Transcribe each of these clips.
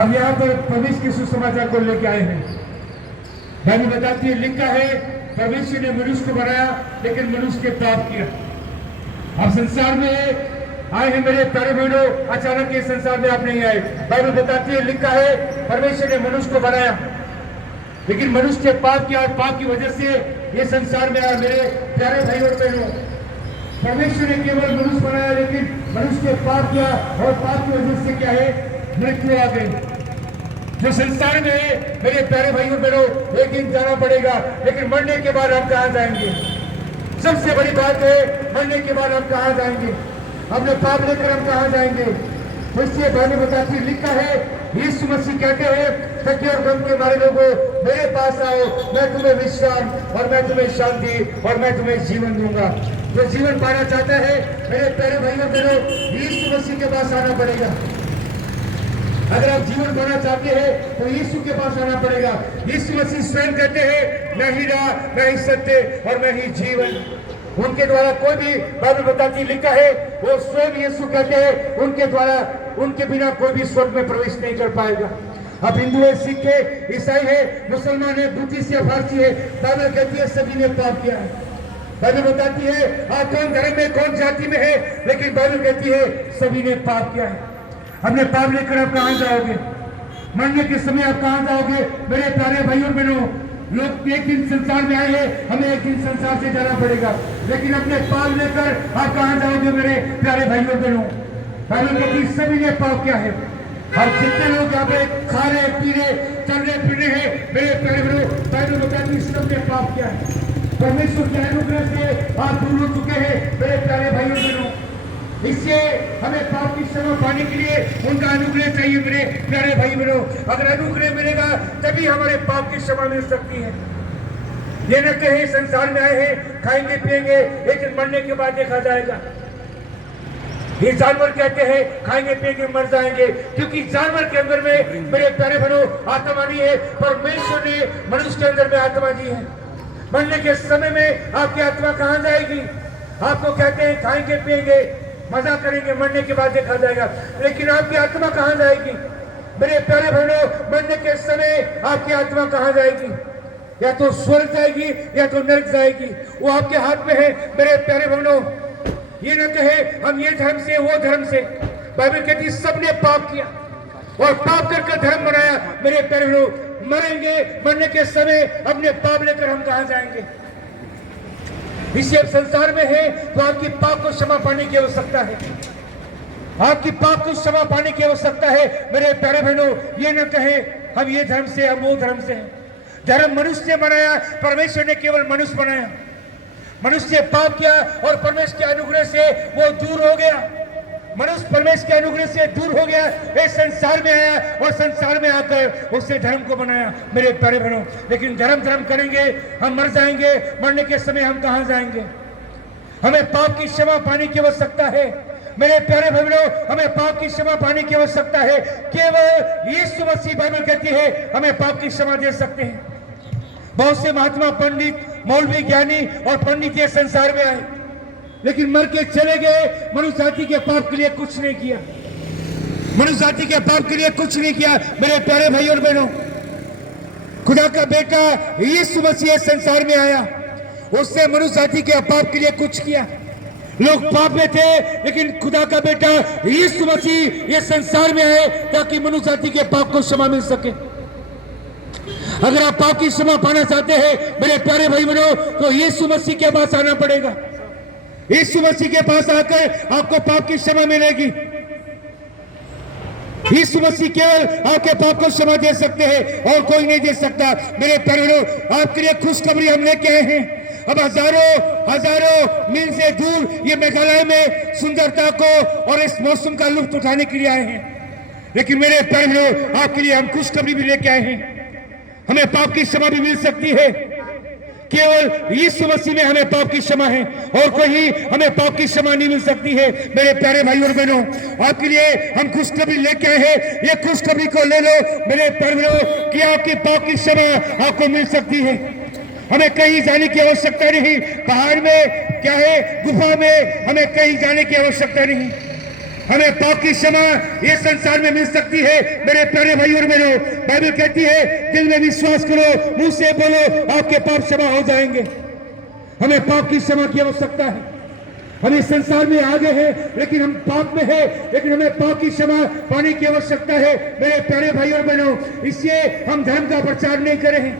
हम यहाँ पर परमेश्वर के सुसमाचार को लेके आए हैं। बाइबल बताती है, लिखा है परमेश्वर ने मनुष्य को बनाया लेकिन मनुष्य के पाप किया। आप संसार में आए हैं मेरे प्यारे बहनों, अचानक ये संसार में आप नहीं आए। बाइबल बताती है, लिखा है परमेश्वर ने मनुष्य को बनाया लेकिन मनुष्य के पाप किया और पाप की वजह से ये संसार में आया। मेरे प्यारे भाई और बहनों, परमेश्वर ने केवल मनुष्य बनाया लेकिन मनुष्य के पाप किया और पाप की वजह से क्या है, मृत्यु आ गई। जो संसार में है मेरे प्यारे भाइयों बहनों, एक दिन जाना पड़ेगा, लेकिन मरने के बाद हम कहाँ जाएंगे? सबसे बड़ी बात है, मरने के बाद हम कहाँ जाएंगे? अपने पाप लेकर हम कहाँ जाएंगे? तो इसलिए बाइबल बताती है, लिखा है यीशु मसीह कहते हैं, थके और गम के मारे लोगों मेरे पास आओ, मैं तुम्हें विश्राम और मैं तुम्हें शांति और मैं तुम्हें जीवन दूंगा। जो जीवन पाना चाहता है मेरे प्यारे भाइयों बहनों, यीशु मसीह के पास आना पड़ेगा। अगर आप जीवन पाना चाहते हैं तो यीशु के पास आना पड़ेगा। यीशु मसीह स्वयं कहते हैं, मैं ही राह, मैं ही सत्य और मैं ही जीवन। उनके द्वारा कोई भी, बाइबल बताती लिखा है, वो स्वयं यीशु कहते हैं, उनके द्वारा, उनके बिना कोई भी स्वर्ग में प्रवेश नहीं कर पाएगा। अब हिंदू है, सिख है, ईसाई है, मुसलमान है, बुद्धिस्ट या फारसी है, बाइबल कहती है सभी ने पाप किया है। बाइबल बताती है आप कौन धर्म में कौन जाति में है, लेकिन बाइबल कहती है सभी ने पाप किया है। अपने पाप लेकर आप कहाँ जाओगे? मरने के समय आप कहाँ जाओगे? मेरे प्यारे भाइयों बहनों, लोग एक दिन संसार में आए हैं, हमें एक दिन संसार से जाना पड़ेगा, लेकिन अपने पाप लेकर आप कहाँ जाओगे मेरे प्यारे भाइयों बहनों? बाइबल कहती है सभी ने पाप किया है। और जितने लोग यहाँ पे खा रहे पी रहे चल रहे फिर रहे हैं मेरे प्यारे बहनों, बाइबल बताती है सब ने पाप किया है। परमेश्वर के अनुग्रह से आप दूर हो चुके हैं मेरे प्यारे भाइयों बहनों। इससे हमें पाप की क्षमा पाने के लिए उनका अनुग्रह चाहिए मेरे प्यारे भाई बहनों। अगर अनुग्रह मिलेगा तभी हमारे पाप की क्षमा मिल सकती है। ये न कहे संसार में आए हैं, खाएंगे पिएंगे, लेकिन मरने के बाद देखा जाएगा। ये जानवर कहते हैं खाएंगे पिएंगे मर जाएंगे, क्योंकि जानवर के अंदर में मेरे प्यारे बहनों आत्मा नहीं है। परमेश्वर ने मनुष्य के अंदर में आत्मा दी है। मरने के समय में आपकी आत्मा कहाँ जाएगी? आपको कहते हैं खाएंगे पिएंगे मजा करेंगे, मरने के बाद देखा जाएगा, लेकिन आपकी आत्मा कहाँ जाएगी? मेरे प्यारे बहनों, मरने के समय आपकी आत्मा कहाँ जाएगी? या तो स्वर्ग जाएगी या तो नरक जाएगी, वो आपके हाथ में है मेरे प्यारे बहनों। ये न कहे हम ये धर्म से वो धर्म से, बाइबल कहती सबने पाप किया और पाप करके धर्म बनाया। मेरे प्यारे बहनों, मरेंगे, मरने के समय अपने पाप लेकर हम कहाँ जाएंगे? इसी संसार में है तो आपकी पाप को क्षमा पाने की आवश्यकता है। आपकी पाप को क्षमा पाने की आवश्यकता है मेरे प्यारे बहनों। ये न कहे हम ये धर्म से हम वो धर्म से हैं। धर्म मनुष्य ने बनाया, परमेश्वर ने केवल मनुष्य बनाया। मनुष्य ने पाप किया और परमेश्वर के अनुग्रह से वो दूर हो गया। मनुष्य परमेश्वर के अनुग्रह से दूर हो गया, इस संसार में आया और संसार में आकर उसने धर्म को बनाया मेरे प्यारे बहनों। लेकिन धर्म करेंगे, हम मर जाएंगे, मरने के समय हम कहाँ जाएंगे? हमें पाप की क्षमा पाने की आवश्यकता है मेरे प्यारे बहनों। हमें पाप की क्षमा पाने की आवश्यकता है। केवल यीशु मसीह, बाइबल कहती है, हमें पाप की क्षमा दे सकते हैं। बहुत से महात्मा, पंडित, मौलवी, ज्ञानी और पंडित ये संसार में आए, लेकिन मर के चले गए। मनुष्य जाति के पाप के लिए कुछ नहीं किया। मनुष्य जाति के पाप के लिए कुछ नहीं किया मेरे प्यारे भाई और बहनों। खुदा का बेटा यीशु मसीह संसार में आया, उसने मनुष्य जाति के पाप के लिए कुछ किया। लोग पाप में थे, लेकिन खुदा का बेटा यीशु मसीह ये संसार में आए ताकि मनुष्य जाति के पाप को क्षमा मिल सके। अगर आप पाप की क्षमा पाना चाहते हैं मेरे प्यारे भाई बहनों, तो यीशु मसीह के पास आना पड़ेगा। यीशु मसीह के पास आकर आपको पाप की क्षमा मिलेगी। यीशु मसीह केवल आपके पाप को क्षमा दे सकते हैं और कोई नहीं दे सकता मेरे प्यारे बहनों। आपके लिए खुशखबरी हम लेके आए हैं। अब हजारों मील से दूर ये मेघालय में सुंदरता को और इस मौसम का लुत्फ उठाने के लिए आए हैं, लेकिन मेरे प्यारे बहनों आपके लिए हम खुशखबरी भी लेके आए हैं। हमें पाप की क्षमा भी मिल सकती है। केवल यीशु मसीह में हमें पाप की क्षमा है और कोई हमें पाप की क्षमा नहीं मिल सकती है मेरे प्यारे भाई और बहनों। आपके लिए हम खुशखबरी लेके आए हैं। ये खुशखबरी को ले लो मेरे प्यारे बहनों कि आपकी पाप की क्षमा आपको मिल सकती है। हमें कहीं जाने की आवश्यकता नहीं। पहाड़ में क्या है, गुफा में, हमें कहीं जाने की आवश्यकता नहीं। हमें पाप की क्षमा ये संसार में मिल सकती है। मेरे प्यारे भाई और बहनों, बाइबल कहती है दिल में विश्वास करो, मुंह से बोलो, आपके पाप क्षमा हो जाएंगे। हमें पाप की क्षमा की आवश्यकता है। हम इस संसार में आगे हैं, लेकिन हम पाप में हैं, लेकिन हमें पाप की क्षमा पाने की आवश्यकता है। मेरे प्यारे भाई और बहनों, इसलिए हम धर्म का प्रचार नहीं करें,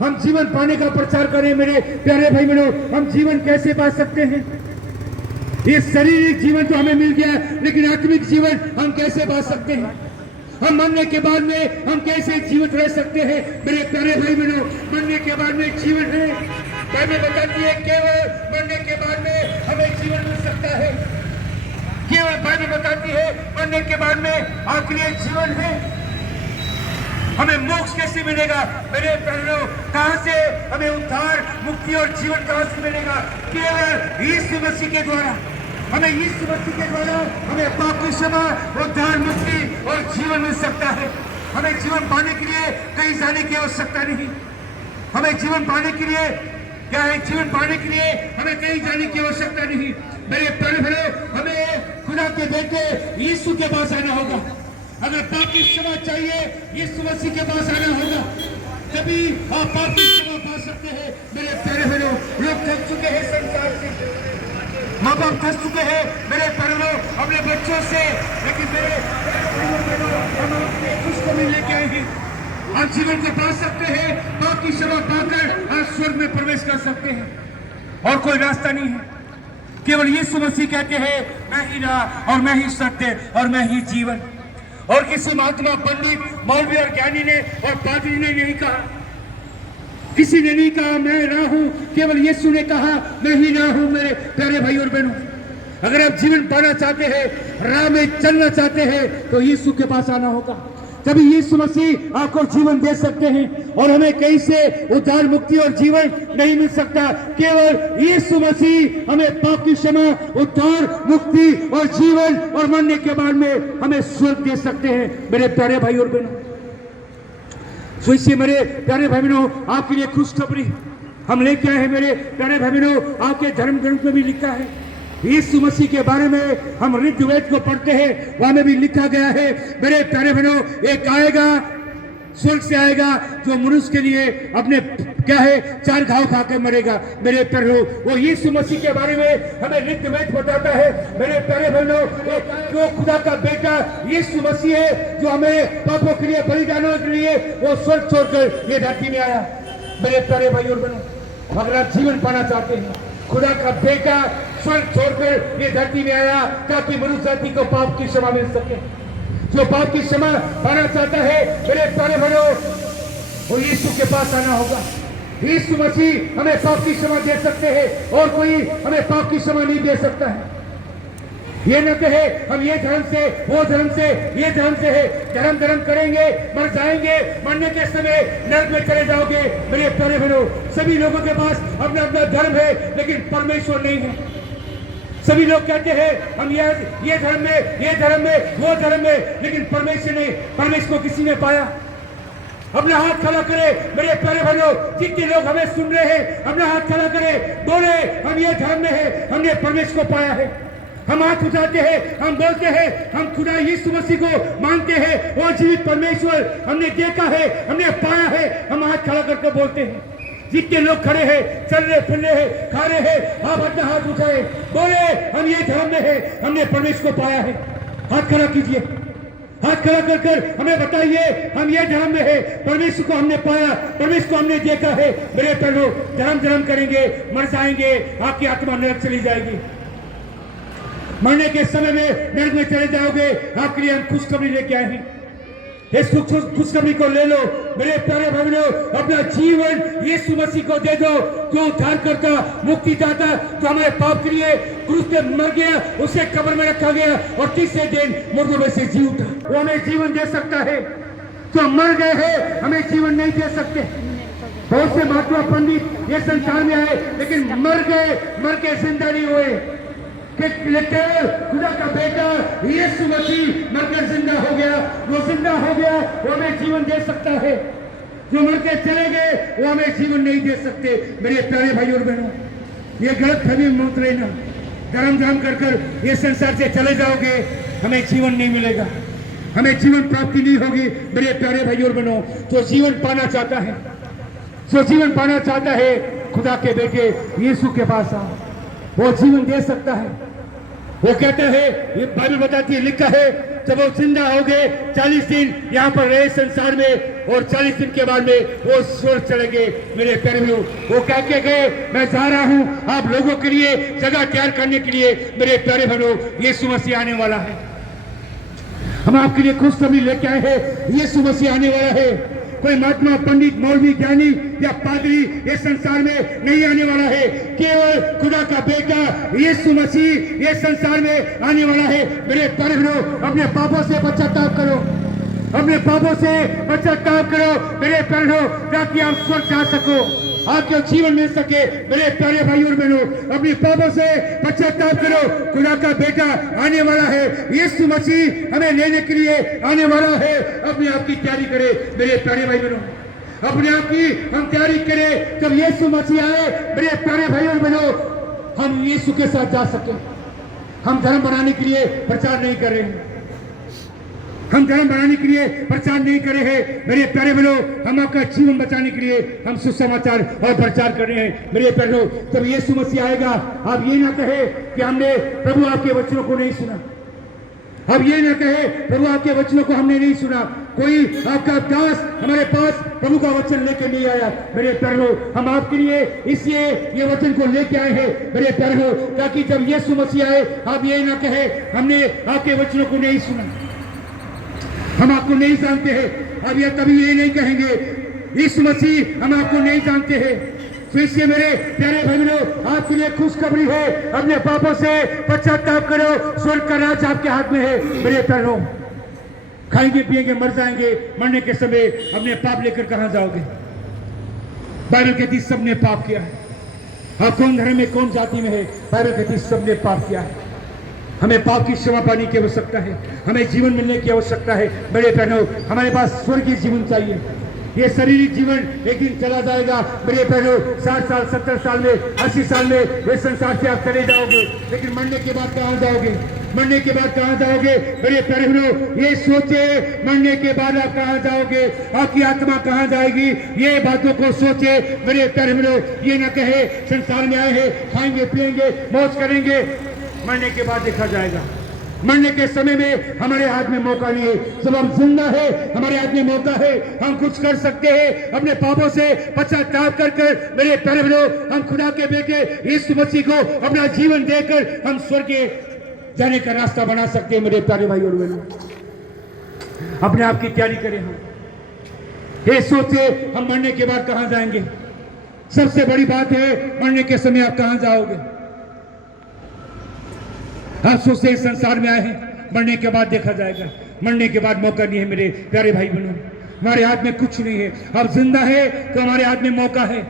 हम जीवन पाने का प्रचार करें। मेरे प्यारे भाई बहनों, हम जीवन कैसे पा सकते हैं? ये शारीरिक जीवन तो हमें मिल गया, लेकिन आत्मिक जीवन हम कैसे पा सकते हैं? हम मरने के बाद में हम कैसे जीवित रह सकते हैं? मेरे प्यारे भाई बहनों, मरने के बाद में जीवन है। बाइबल बताती है केवल मरने के बाद में हमें जीवन मिल सकता है। केवल बाइबल बताती है मरने के बाद में आखिरी जीवन है। हमें मोक्ष कैसे मिलेगा? मेरे प्यारों, कहां से हमें उद्धार, मुक्ति और जीवन कहां से मिलेगा? केवल यीशु मसीह के द्वारा। हमें यीशु मसीह के द्वारा हमें पाप की क्षमा, उद्धार, मुक्ति और जीवन मिल सकता है। हमें जीवन पाने के लिए कहीं जाने की आवश्यकता नहीं। हमें जीवन पाने के लिए क्या है? जीवन पाने के लिए हमें कहीं जाने की आवश्यकता नहीं। मेरे प्यारे भाइयों, हमें खुदा के बेटे यीशु के पास आना होगा। अगर पाप की क्षमा चाहिए, यीशु मसीह के पास आना होगा, तभी आप पाप की क्षमा पा सकते हैं। मेरे प्यारे भाइयों, लोग थक चुके हैं संसार से, माँ बाप थक चुके हैं मेरे प्यारों अपने बच्चों से, लेकिन मेरे हम अपने खुशखबरी लेके आए हैं। आप जीवन को पा सकते हैं, पाप की क्षमा पाकर आप स्वर्ग में प्रवेश कर सकते हैं। और कोई रास्ता नहीं है, केवल यीशु मसीह कहते हैं मैं ही राह और मैं ही सत्य और मैं ही जीवन। और किसी महात्मा, पंडित, मौलवी और ज्ञानी ने और पादरी ने नहीं कहा, किसी ने नहीं कहा मैं राह हूं, केवल यीशु ने कहा मैं ही राह हूं। मेरे प्यारे भाई और बहनों, अगर आप जीवन पाना चाहते हैं, राह में चलना चाहते हैं, तो यीशु के पास आना होगा। तभी यीशु मसीह आपको जीवन दे सकते हैं। और हमें कहीं से उद्धार, मुक्ति और जीवन नहीं मिल सकता। केवल यीशु मसीह हमें पाप की क्षमा, उद्धार, मुक्ति और जीवन और मरने के बाद में हमें स्वर्ग दे सकते हैं। मेरे प्यारे भाई और बहनों, तो इसलिए मेरे प्यारे भाई बहनों, आपके लिए खुशखबरी हम लेके आए हैं। मेरे प्यारे भाई बहनों, आपके धर्म ग्रंथ में भी लिखा है, यीशु मसीह के बारे में हम ऋग्वेद को पढ़ते हैं, वहां में भी लिखा गया है। मेरे प्यारे बहनों, एक आएगा, स्वर्ग से आएगा, जो मनुष्य के लिए अपने क्या है चार घाव खा के मरेगा। मेरे प्यारे, वो यीशु मसीह के बारे में हमें ऋग्वेद बताता है। मेरे प्यारे बहनों, जो खुदा का बेटा यीशु मसीह है, जो हमें पापों के लिए बलिदानों के लिए वो स्वर्ग छोड़कर ये धरती में आया। मेरे प्यारे भाई और बहनों, अगर आप जीवन पाना चाहते हैं, खुदा का बेटा स्वर्ग छोड़कर ये धरती में आया ताकि मनुष्य जाति को पाप की क्षमा मिल सके। जो पाप की क्षमा पाना चाहता है, मेरे प्यारे भाइयों, वो यीशु के पास आना होगा। यीशु मसीह हमें पाप की क्षमा दे सकते हैं, और कोई हमें पाप की क्षमा नहीं दे सकता है। ये न कहे हम ये धर्म से, वो धर्म से, ये धर्म से है, धर्म करेंगे, मर जाएंगे, मरने के समय नरक में चले जाओगे। मेरे प्यारे भाइयों, सभी लोगों के पास अपना अपना धर्म है, लेकिन परमेश्वर नहीं है। सभी लोग कहते हैं हम ये धर्म में, ये धर्म में, वो धर्म में, लेकिन परमेश्वर नहीं। परमेश्वर को किसी ने पाया? अपना हाथ खड़ा करे मेरे प्यारे भाइयों, जितने लोग हमें सुन रहे हैं, अपना हाथ खड़ा करे, बोले हम ये धर्म में है, हमने परमेश्वर को पाया है। हम हाथ उठाते हैं, हम बोलते हैं हम खुदा यीशु मसीह को मानते हैं, वो जीवित परमेश्वर हमने देखा है, हमने पाया है। हम हाथ खड़ा करके बोलते हैं। जितने लोग खड़े हैं, चल रहे, फिर रहे हैं, खा रहे हैं, आप अपना हाथ उठाए, बोले हम ये धर्म में है, हमने परमेश्वर को पाया है। हाथ खड़ा कीजिए, हाथ खड़ा कर कर हमें बताइए हम ये धर्म में है, परमेश्वर को हमने पाया, परमेश्वर को हमने देखा है। मेरे प्यारों, धर्म करेंगे, मर जाएंगे, आपकी आत्मा नरक चली जाएगी। मरने के समय में नरक में चले जाओगे। आपके लिए हम खुशखबरी लेके आए हैं। इस खुशखबरी को ले लो मेरे प्यारे भाइयों, अपना जीवन यीशु मसीह को दे दो, जो उद्धार करता, मुक्तिदाता, जो हमारे पाप के लिए क्रूस पे मर गया, उसे कब्र में रखा गया और तीसरे दिन मुर्दों में से जी उठा। वो हमें जीवन दे सकता है। जो मर गए हैं हमें जीवन नहीं दे सकते। बहुत से महात्मा, पंडित ये संसार में आए, लेकिन मर के जिंदा नहीं हुए। खुदा का बेटा यीशु मसीह मरकर जिंदा हो गया। वो जिंदा हो गया, वो हमें जीवन दे सकता है। जो मर के चले गए, वो हमें जीवन नहीं दे सकते। मेरे प्यारे भाई और बहनों, ये गलत फहमी मत रहना। धर्म कर ये संसार से चले जाओगे, हमें जीवन नहीं मिलेगा, हमें जीवन प्राप्ति नहीं होगी। मेरे प्यारे भाइयों और बहनों, जो जीवन पाना चाहता है, जो जीवन पाना चाहता है, खुदा के बेटे यीशु के पास आओ, वो जीवन दे सकता है। वो कहता है, ये बाइबल बताती है, लिखा है, जब वो जिंदा हो गए 40 दिन यहाँ पर रहे संसार में, और 40 दिन के बाद में वो स्वर्ग चले गए। मेरे प्यारे भाइयों, वो कह के गए, मैं जा रहा हूँ आप लोगों के लिए जगह तैयार करने के लिए। मेरे प्यारे भाइयों, यीशु मसीह आने वाला है, हम आपके लिए खुशखबरी लेके आए हैं, यीशु मसीह आने वाला है। कोई महात्मा, पंडित, मौलवी, ज्ञानी या पादरी इस संसार में नहीं आने वाला है, केवल खुदा का बेटा यीशु मसीह इस संसार में आने वाला है। मेरे प्यारे भाइयों, अपने पापों से पश्चाताप करो, अपने पापों से पश्चाताप करो मेरे प्यारे भाइयों, ताकि आप स्वर्ग जा सको, आपको जीवन मिल सके। मेरे प्यारे भाइयों और बहनों, अपने पापों से पश्चाताप करो, खुदा का बेटा आने वाला है, यीशु मसीह हमें लेने के लिए आने वाला है। अपने आप की तैयारी करें मेरे प्यारे भाई बहनों, अपने आप की हम तैयारी करें, जब यीशु मसीह आए मेरे प्यारे भाइयों और बहनों, हम यीशु के साथ जा सके। हम धर्म बनाने के लिए प्रचार नहीं कर रहे हैं, हम धर्म बनाने के लिए प्रचार नहीं कर रहे हैं मेरे प्यारे बहनों, हम आपका जीवन बचाने के लिए हम सुसमाचार और प्रचार कर रहे हैं। मेरे प्यारे बहनों, जब यीशु मसीह आएगा, आप ये ना कहे कि हमने प्रभु आपके वचनों को नहीं सुना, अब ये ना कहे प्रभु आपके वचनों को हमने नहीं सुना, कोई आपका दास हमारे पास प्रभु का वचन लेकर नहीं आया। मेरे प्यारे, हम आपके लिए इसलिए ये वचन को लेके आए हैं मेरे प्यारे, ताकि जब यीशु मसीह आए, आप ये ना कहे हमने आपके वचनों को नहीं सुना, हम आपको नहीं जानते हैं। अब ये कभी ये नहीं कहेंगे यीशु मसीह हम आपको नहीं जानते हैं। तो इसलिए मेरे प्यारे भाइयों, आपके लिए खुशखबरी है, अपने पापों से पश्चाताप करो, स्वर्ग का राज आपके हाथ में है। मेरे प्यारों, खाएंगे पिएंगे मर जाएंगे, मरने के समय अपने पाप लेकर कहां जाओगे? बाइबल कहती सबने पाप किया है। आप कौन धर्म में, कौन जाति में है? बाइबल कहती सबने पाप किया है। हमें पाप की क्षमा पाने की आवश्यकता है, हमें जीवन मिलने की आवश्यकता है। मेरे बहनों, हमारे पास स्वर्गीय जीवन चाहिए। ये शारीरिक जीवन एक दिन चला जाएगा मेरे बहनों, 60 साल 70 साल में 80 साल में इस संसार से आप चले जाओगे, लेकिन मरने के बाद कहाँ जाओगे? मरने के बाद कहाँ जाओगे? मेरे प्यारे बहनों, ये सोचे मरने के बाद आप कहाँ जाओगे, आपकी आत्मा कहाँ जाएगी, ये बातों को सोचे मेरे प्यारे बहनों। ये ना कहे संसार में आए हैं, खाएंगे पिएंगे मौज करेंगे, मरने के बाद देखा जाएगा। मरने के समय में हमारे हाथ में मौका नहीं है। जब हम जिंदा है, हमारे हाथ में मौका है, हम कुछ कर सकते हैं। अपने पापों से पश्चाताप कर मेरे प्यारे बहनों, हम खुदा के बेटे यीशु मसीह को अपना जीवन देकर हम स्वर्ग जाने का रास्ता बना सकते हैं। मेरे प्यारे भाई और बहनों, अपने आप की तैयारी करें। हम ये सोचे हम मरने के बाद कहां जाएंगे। सबसे बड़ी बात है, मरने के समय आप कहां जाओगे? आप सोचते हैं संसार में आए हैं, मरने के बाद देखा जाएगा। मरने के बाद मौका नहीं है मेरे प्यारे भाई बहनों, हमारे हाथ में कुछ नहीं है। अब जिंदा है तो हमारे हाथ में मौका है,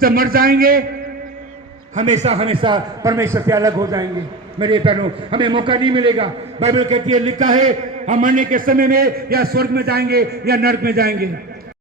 जब मर जाएंगे हमेशा हमेशा परमेश्वर से अलग हो जाएंगे। मेरे प्यारों, हमें मौका नहीं मिलेगा। बाइबल कहती है, लिखा है, हम मरने के समय में या स्वर्ग में जाएंगे या नरक में जाएंगे।